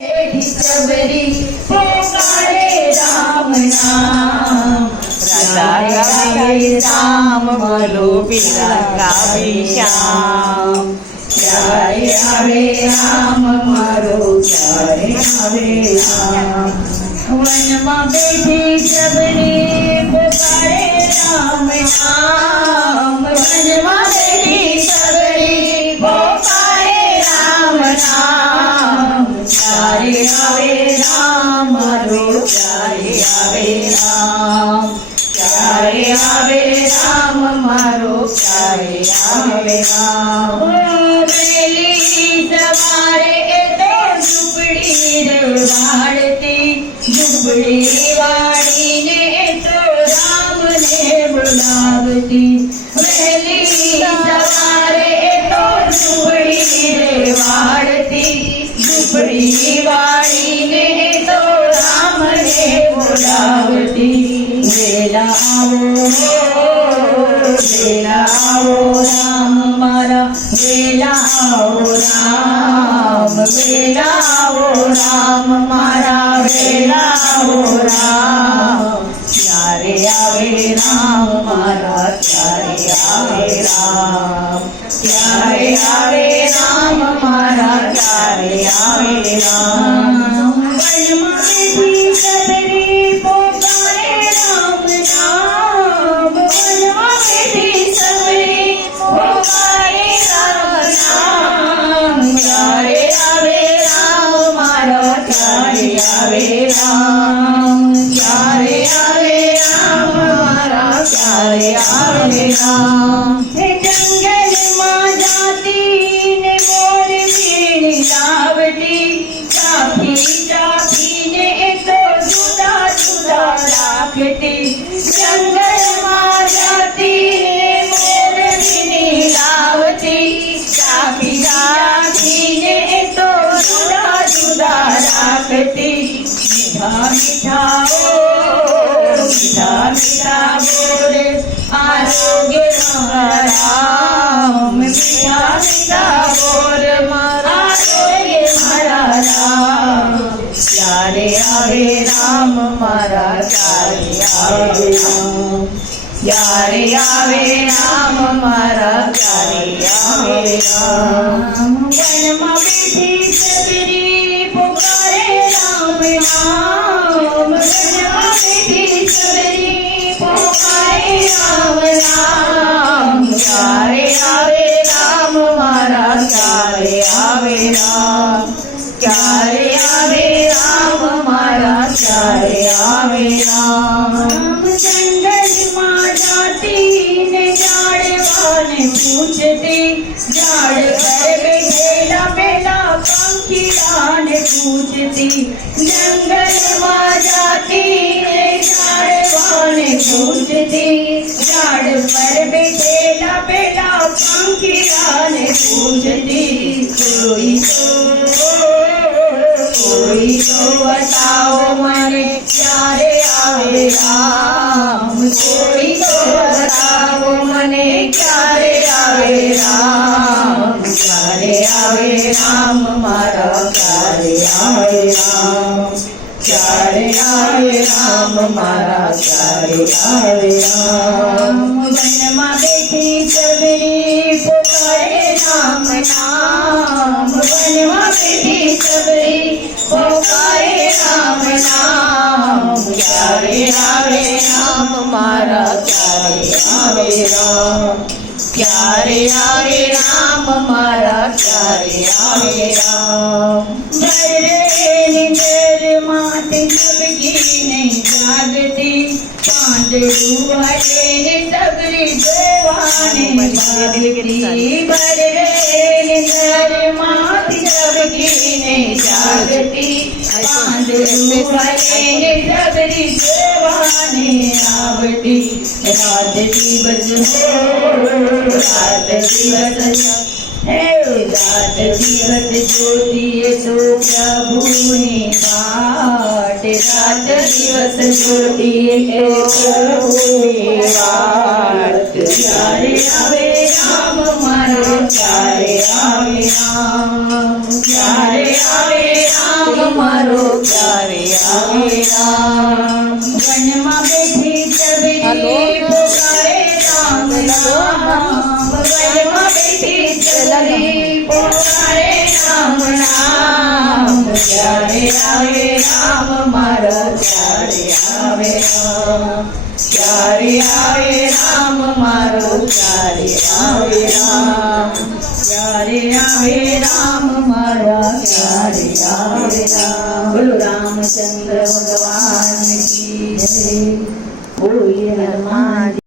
सबरी पुकारे राम नाम राधा गावे राम बोलो बिरंगा श्याम। प्यारे आवे राम मारो प्यारे आवे राम। वन में बैठी सबरी पुकारे राम नाम। वन में बैठी सबरी पुकारे राम नाम। प्यारे आवे राम मारो प्यारे आवे राम। प्यारे आवे राम मारो प्यारे आवे राम। बेली सवारे तो झुपड़ी वाड़ती झुपड़ी वाड़ी ने तो राम ने बुलावती। बेली सवारे तो झुपड़ी वाड़ती झुपड़ी वाड़ी ने तो राम ने बुलावती। बेला आओ राम मारा बेला आओ राम। बेला आओ राम मारा बेला आओ राम। प्यारे आवे राम मारा प्यारे आवे राम। प्यारे आवे राम मारा प्यारे आवे राम। जंगल मां जाती ने मोर मीणी लावती। चापी चापी ने तो जुदा जुदा राखती। जंगल मां जाती ने मोर मीणी लावती। चापी चापी ने तो जुदा जुदा राखती। मीठा मीठा मीठा मीठा बोले आरोग्य राम। मीठा मीठा बोल आरोग्य मारा राम। प्यारे आवे राम मारा प्यारे आवे राम। प्यारे आवे राम मारा प्यारे आवे राम। वन में बैठी सबरी पुकारे राम नाम। वन में बैठी सबरी पुकारे राम नाम। प्यारे आवे राम मारा प्यारे आवे राम। प्यारे आवे राम मारा प्यारे आवे राम। जंगल मां जाती ने झाड़वाने पूछती। झाड़ पर बैठेला बेला पंखियां ने पूछती। जंगल मां जाती ने झाड़वाने पूछती। झाड़ पर बैठेला बेला पंखियां ने पूछती। कोई तो बताओ मने प्यारे आवे राम। कोई तो बताओ मने प्यारे आवे राम। प्यारे आवे राम मारा प्यारे आवे राम। प्यारे आवे राम मारा प्यारे आवे राम। वन में बैठी सबरी पुकारे राम नाम। वन में बैठी सबरी पुकारे राम नाम। प्यारे आवे राम मारा प्यारे आवे राम। प्यारे आवे राम मारा प्यारे आवे राम। निंदर माते सबकी नहीं जागती। पांडू हटे सबरी देवाने जागती। बड़े निंदर माते सबकी नहीं जागती। पांडू हटे सबरी देवाने आवती। रात दिवस रात दिवस रात दिवस ज्योति तो प्रभु ने बाट। રાત દિવસ જોતી એ પ્રભુની વાટ ક્યારે આવે રામ મારો ક્યારે આવે રામ ક્યારે આવે રામ મારો ક્યારે આવે રામ વનમાં બેઠી ચબરી પોકારે રામ નામ વનમાં બેઠી ચબરી પોકારે રામ નામ ક્યારે આવે રામ મારો ક્યારે આવે રામ ક્યારે આવે રામ મારો ક્યારે આવે રામ ક્યારે આવે રામ મારા ક્યારે આવે રામ બોલો રામચંદ્ર ભગવાન કી જય બોલીએ હનુમાન